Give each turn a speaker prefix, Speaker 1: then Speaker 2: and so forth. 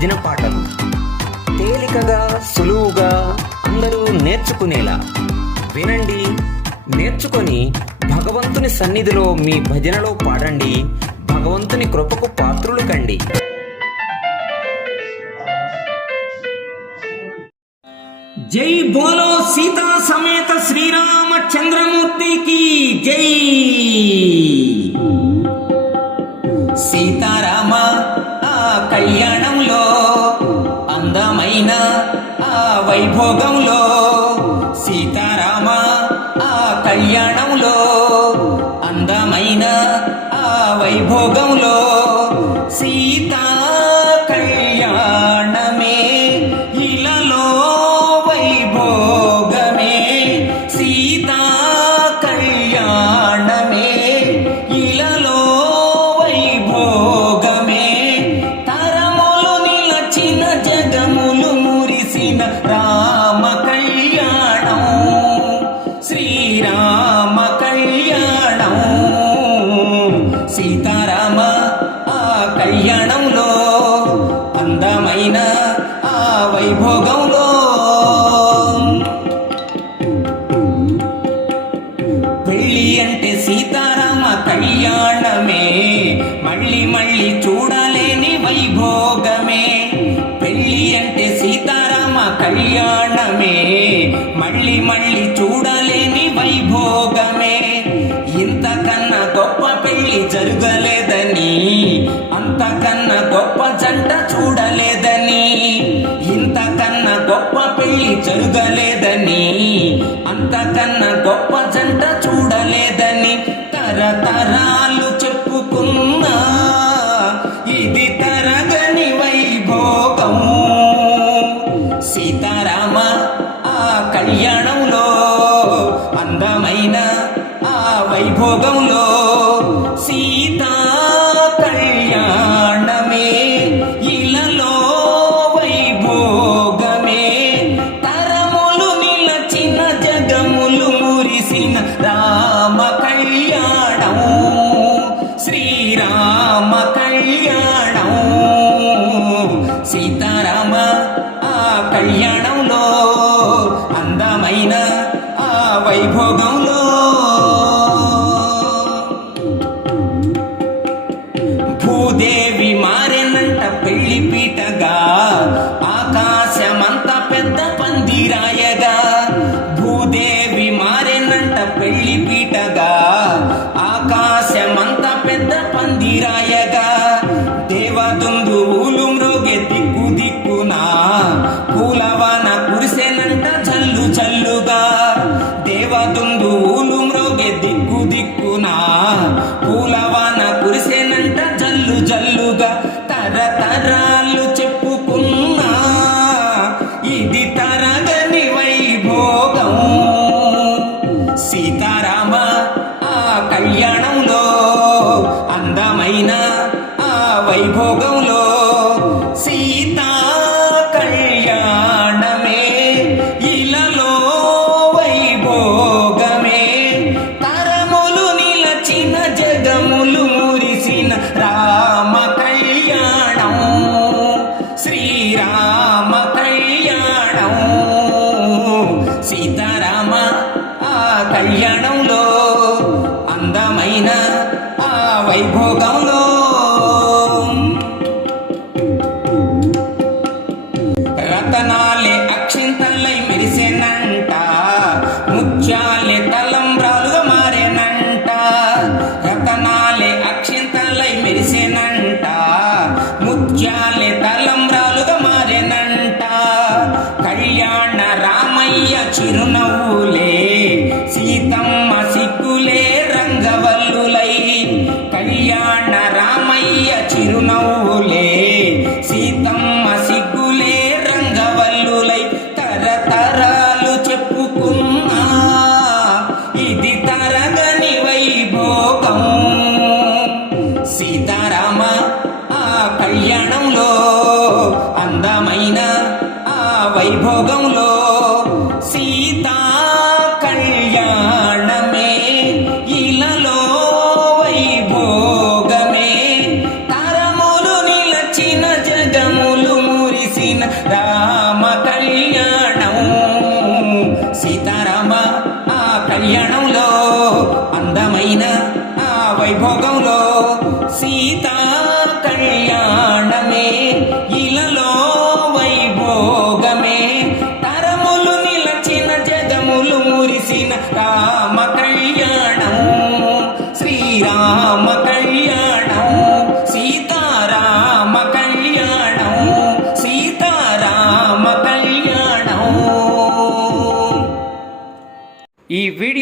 Speaker 1: భజన పాటలు. తేలికగా సులువుగా అందరూ నేర్చుకునేలా. వినండి నేర్చుకొని భగవంతుని సన్నిధిలో మీ భజనలో పాడండి. భగవంతుని కృపకు పాత్రులు కండి. జై బోలో సీతా సమేత శ్రీరామచంద్రమూర్తికి జై! అందమైన ఆ వైభోగంలో సీతారామ ఆ కళ్యాణంలో అందమైన ఆ వైభోగంలో సీతా వైభోగంలో పెళ్ళి అంటే సీతారామ కళ్యాణమే. మళ్ళీ మళ్ళీ చూడలేని వైభోగమే. పెళ్ళి అంటే సీతారామ కళ్యాణమే. మళ్ళీ మళ్ళీ చూ గొప్ప పెళ్ళి జరగలేదని అంతకన్నా గొప్ప జంట చూడలేదని తరతరాలు చెప్పుకున్నా. ఇది తరగని వైభోగం. సీతారామ ఆ కళ్యాణంలో అందమైన ఆ వైభోగంలో సీ కళ్యాణంలో అందమైన ఆ వైభోగంలో. భూదేవి మారెనంట పెళ్ళి పీటగా ఆకాశమంత పెద్ద పందిరాయగా. భూదేవి మారెనంట పెళ్ళి పీటగా ఆకాశమంత పెద్ద పందిరాయ దేవదుందువులు మ్రోగే దిక్కు దిక్కునా. పూలవాన కురిసెనంట జల్లు జల్లుగా తరతరాలు చెప్పుకున్నా. ఇది తరగని వైభోగం. సీతారామ ఆ కళ్యాణంలో అందమైన ఆ వైభోగం. ఆ కళ్యాణంలో అందమైన ఆ వైభోగంలో సీతా కళ్యాణమే ఇలలో వైభోగమే. తరములు నిలచిన జగములు మురిసిన రామ కళ్యాణం. సీతారామ ఆ కళ్యాణం